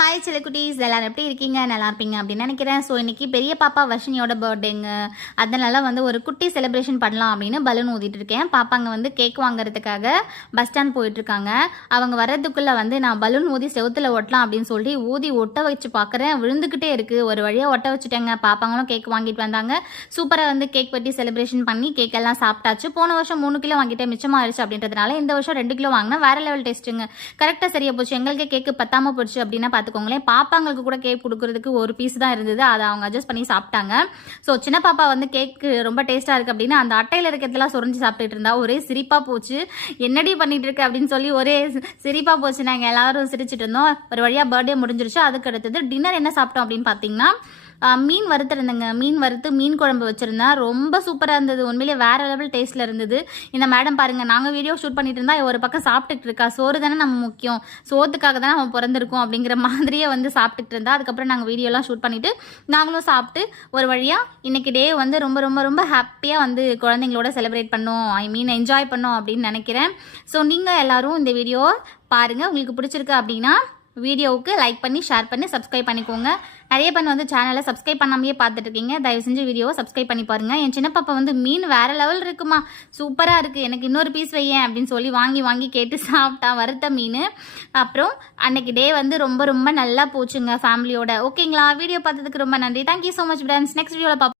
Hi சிலக்குட்டீஸ், எல்லாரும் எப்படி இருக்கீங்க? நல்லா இருப்பீங்க அப்படின்னு நினைக்கிறேன். ஸோ இன்றைக்கி பெரிய பாப்பா வர்ஷினியோட பர்த்டேங்க. அதனால் வந்து ஒரு குட்டி செலிப்ரேஷன் பண்ணலாம் அப்படின்னு பலூன் ஊதிட்டு இருக்கேன். பாப்பாங்க வந்து கேக் வாங்குறதுக்காக பஸ் ஸ்டாண்ட் போயிட்டுருக்காங்க. அவங்க வர்றதுக்குள்ளே வந்து நான் பலூன் ஊதி செவுத்தில் ஒட்டலாம் அப்படின்னு சொல்லி ஊதி ஒட்ட வச்சு பார்க்குறேன். விழுந்துக்கிட்டே இருக்குது. ஒரு வழியாக ஒட்ட வச்சுட்டேங்க. பாப்பாங்களும் கேக் வாங்கிட்டு வந்தாங்க. சூப்பராக வந்து கேக் வெட்டி செலிப்ரேஷன் பண்ணி கேக்கெல்லாம் சாப்பிட்டாச்சு. போன வருஷம் 3 கிலோ வாங்கிட்டேன், மிச்சமாகிடுச்சு அப்படின்றதுனால இந்த வருஷம் 2 கிலோ வாங்கினா வேறு லெவல் டேஸ்ட்டுங்க. கரெக்டாக சரியாக போச்சு. எங்களுக்கே கேக்கு பத்தாமல் போச்சு அப்படின்னா பார்த்துக்கோங்களேன். பாப்பாங்களுக்கு கூட கேக் கொடுக்கறதுக்கு ஒரு பீஸ் தான் இருந்தது. அதை அவங்க அட்ஜஸ்ட் பண்ணி சாப்பிட்டாங்க. ஸோ சின்ன பாப்பா வந்து கேக்கு ரொம்ப டேஸ்ட்டாக இருக்குது அப்படின்னு அந்த அட்டையில் இருக்கிறதெல்லாம் சுரஞ்சி சாப்பிட்டுட்டு இருந்தா. ஒரே சிரிப்பாக போச்சு. என்னடி பண்ணிட்டு இருக்கு அப்படின்னு சொல்லி ஒரே சிரிப்பாக போச்சு. நாங்கள் எல்லாரும் சிரிச்சிட்டு இருந்தோம். ஒரு வழியாக பர்த்டே முடிஞ்சிருச்சு. அதுக்கு அடுத்தது டின்னர் என்ன சாப்பிட்டோம் அப்படின்னு பார்த்தீங்கன்னா, மீன் வறுத்துருந்தேங்க. மீன் வறுத்து மீன் குழம்பு வச்சுருந்தேன். ரொம்ப சூப்பராக இருந்தது. உண்மையிலே வேறு லெவல் டேஸ்ட்டில் இருந்தது. இந்த மேடம் பாருங்கள், நாங்கள் வீடியோ ஷூட் பண்ணிட்டு இருந்தால் ஒரு பக்கம் சாப்பிட்டுட்டு இருக்கா. சோறு தானே நம்ம முக்கியம், சோத்துக்காக தானே நம்ம பிறந்திருக்கோம் அப்படிங்கிற மாதிரியே வந்து சாப்பிட்டுட்டு இருந்தா. அதுக்கப்புறம் நாங்கள் வீடியோலாம் ஷூட் பண்ணிவிட்டு நாங்களும் சாப்பிட்டு ஒரு வழியாக இன்றைக்கி டே வந்து ரொம்ப ரொம்ப ரொம்ப ஹாப்பியாக வந்து குழந்தைங்களோட செலிப்ரேட் பண்ணோம், என்ஜாய் பண்ணோம் அப்படின்னு நினைக்கிறேன். ஸோ நீங்கள் எல்லோரும் இந்த வீடியோ பாருங்கள். உங்களுக்கு பிடிச்சிருக்கு அப்படின்னா வீடியோவுக்கு லைக் பண்ணி ஷேர் பண்ணி சப்ஸ்கிரைப் பண்ணிக்கோங்க. நிறைய பேர் வந்து சேனலை சப்ஸ்கிரைப் பண்ணாமையே பார்த்துட்டு இருக்கீங்க. தயவு செஞ்சு வீடியோவை சப்ஸ்கிரைப் பண்ணி பாருங்கள். என் சின்ன பாப்பா வந்து மீன் வேறு லெவல் இருக்குமா, சூப்பராக இருக்குது, எனக்கு இன்னொரு பீஸ் வையேன் அப்படின்னு சொல்லி வாங்கி வாங்கி கேட்டு சாப்பிட்டா. வறுத்த மீன். அப்புறம் அன்னைக்கு டே வந்து ரொம்ப ரொம்ப நல்லா போச்சுங்க ஃபேமிலியோட. ஓகேங்களா? வீடியோ பார்த்ததுக்கு ரொம்ப நன்றி. Thank you so much friends. Next வீடியோவில் பார்ப்போம்.